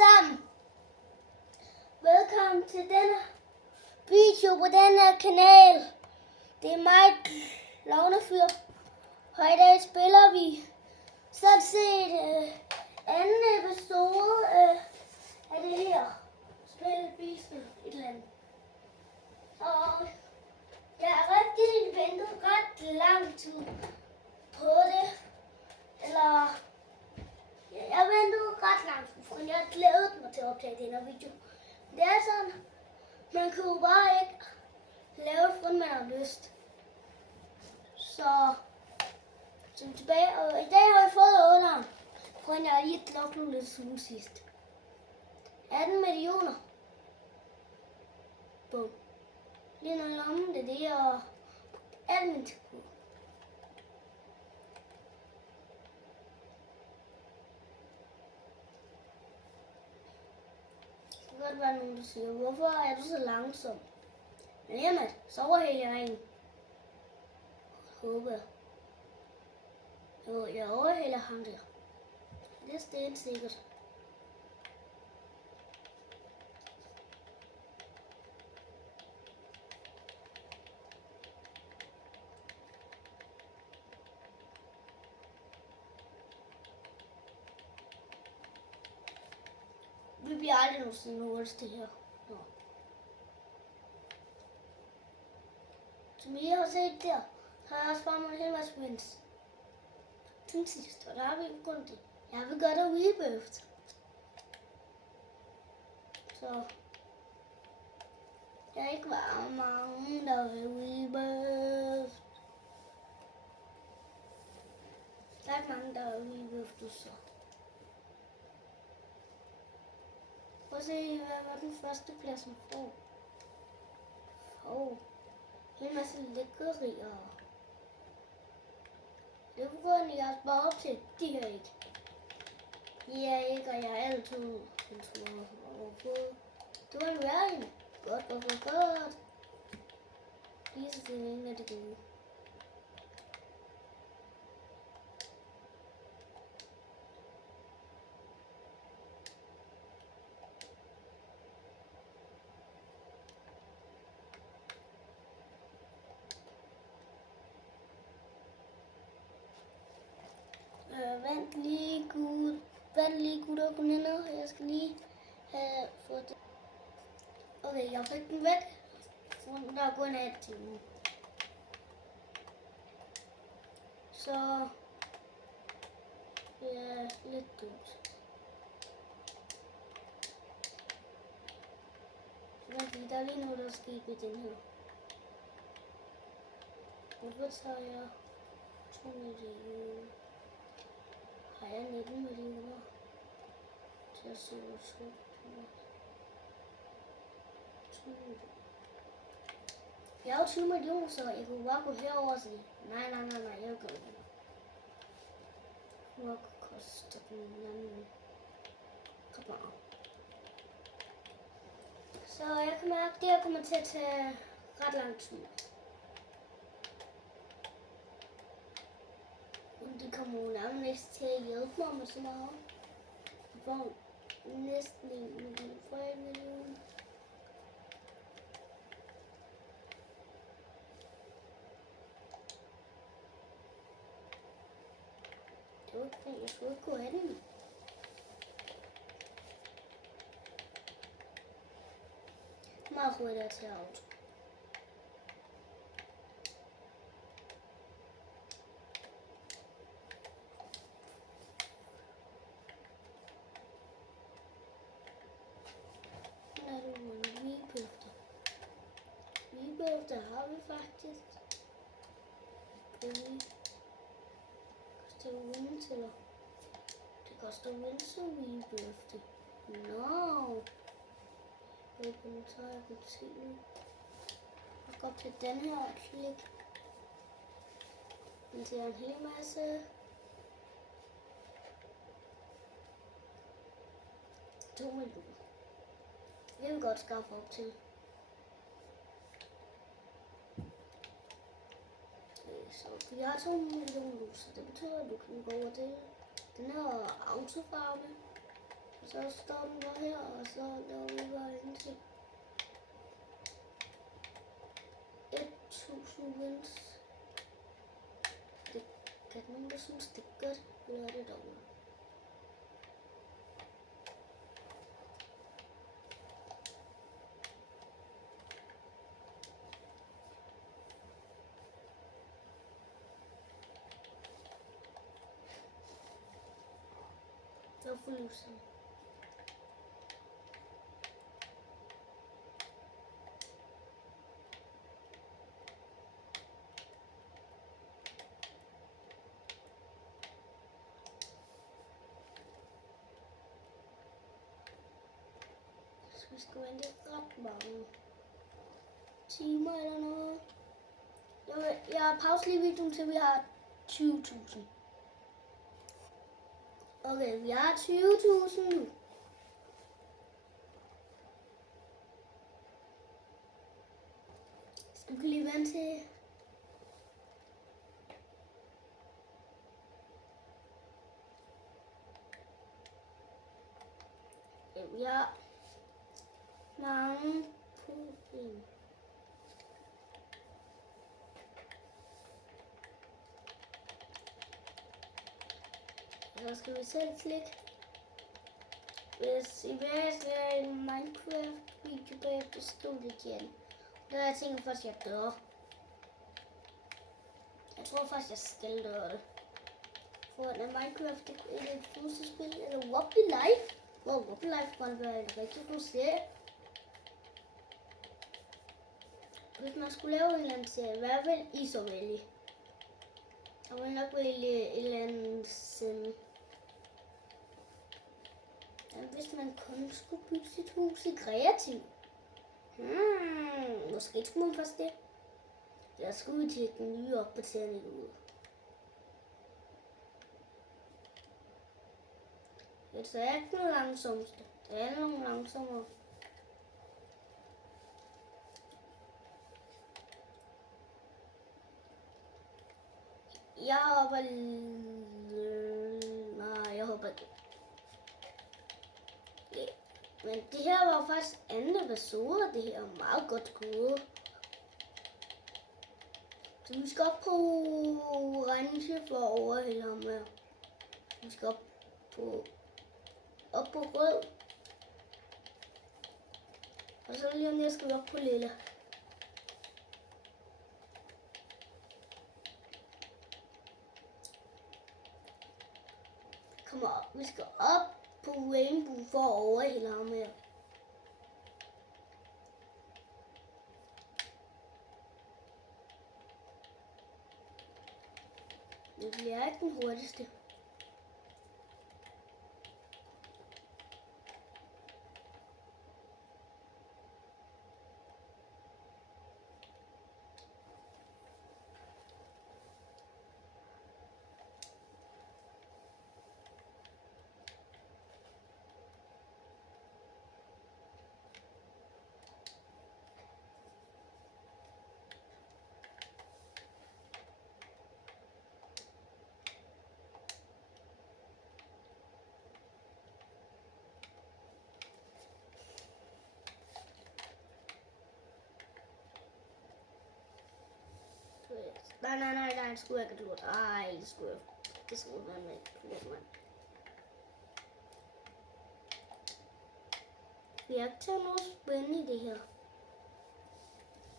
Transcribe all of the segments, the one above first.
sammen. Velkommen til denne video på denne kanal. Det er mig, Klovnefyr. Og i dag spiller vi sådan set anden episode af det her spil, et eller andet. Og jeg har rigtig ventet ret lang tid på det. Eller jeg ventede ret lang tid, for jeg glædede mig til at optage den her video. Det er sådan, man kan jo bare ikke lave det, for man har lyst. Så tilbage, og i dag har jeg fået under, for jeg har lige lavet nogle lidt siden sidst. 18 millioner. Bum. Lige noget lommen, det er det, og alt min tilbud. Det kan godt være nogen, der siger, hvorfor er du så langsom? Men hjemme, så overhælder jeg ringen. Håber jeg. Jo, jeg overhælder ham der. Det er stensikkert. Vi bliver aldrig nogensinde hurtigst det her. Nå. Som I har set der, så har jeg også farmet en hel masse wins. Til sidst, og der har vi ikke kun det. Jeg vil gøre det rebirth. Så der er ikke bare mange, der vil rebirth. Der er ikke mange, der vil rebirth, så. Prøv at se, hvad var den første plads, man får. En masse lækkerier. Det kunne jeg spare op til. De her ikke. De er ikke, og jeg har altid overfået. Det var en værre. Godt. Lige så det er ingen af det gode. Vent lige gutter og veninder. Jeg skal lige have fået det. Okay, jeg fik den væk. Der er kun af time. Så det er lidt dumt. Vent lige, der er lige noget, der er sket ved den her. Hvorfor tager jeg 2 millioner? Har jeg 19 millioner til at se, hvor slut jeg har 20 millioner, så jeg kunne bare gå herover og sige, nej, jeg gør det. Hvor koster den anden? Kom bare. Så jeg kan mærke, at det her kommer til at tage ret lang tid. De kommer jo nærmest til at hjælpe mig med så meget. Jeg får næsten 1 million for 1 million. Det var ikke det, jeg skulle ikke gå af den. Meget hurtigt til auto. Der har vi faktisk. Det koster wins, eller? Det koster wins og rebirth. No. Nu tager jeg den til nu. Jeg går til den her og klik. Den ser en hel masse. 2 millioner. Det vil godt skaffe op til. Så vi har 2 millioner, så det betyder, at du kan gå over til den her autofarve. så står den bare her, og så laver vi bare ingenting. 1000 wins. Det kan nogen, der synes, det er godt, eller er det dårligt? Så får vi se. Vi skal vente ret mange timer eller noget. Jeg pauser lige videoen til vi har 20.000. Okay, vi har 20.000 nu. Skal vi lige vente til... Vi har mange problem. Så skal vi selv klikke. Hvis I vil have en Minecraft-video bagefter studiet igen. Det har jeg tænkt først, jeg gør. Jeg tror faktisk, jeg skal gøre det. For at Minecraft er et fuldspil, eller Wobbly Life. Hvor Wobbly Life kan være en rigtig god serie. Hvis man skulle lave en eller anden serie, hvad vil I så vælge? Jeg vil nok vælge et eller andet sende. Hvis man kun skulle bygge sit hus i kreativ. Måske skulle man først det. Jeg skulle ud til den nye opdatering ud. Det er ikke noget langsomste. Det er nogle langsommere. Jeg håber... Nej, jeg håber ikke. Men det her var faktisk anden episode. Det her er meget godt gået. Så vi skal op på orange for at overhælde ham her. Vi skal op på rød. Og så lige om lidt skal vi op på lilla. Kom op. Vi skal op på rainbow for at overhælde ham her. Det bliver ikke den hurtigste. Nej, det skulle jeg ikke have gjort. Ej, det skulle man ikke gjort, mand. Vi har ikke taget noget spændende i det her.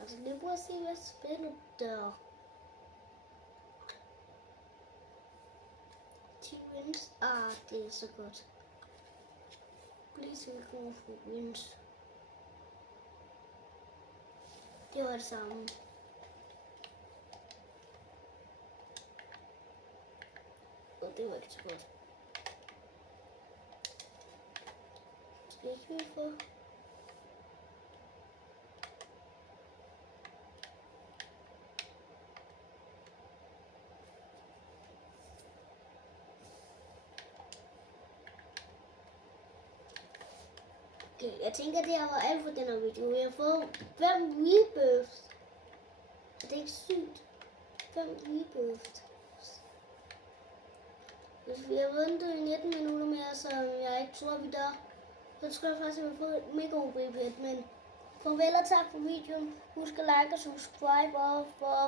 Altså, lige prøv at se, hvad spændende der. 10 wins. Det er så godt. Please go for wins. Det var det samme. Det var ikke så godt. Skal jeg ikke få? Okay, jeg tænker, det her var alt for den her video. Jeg har fået 5 rebirths. Det er ikke sygt. 5 rebirths. Hvis vi har ventet i 19 minutter mere, så jeg ikke tror, vi dør. Så tror jeg faktisk, at vi får et mega OB-bet, men farvel og tak for videoen. Husk at like og subscribe og for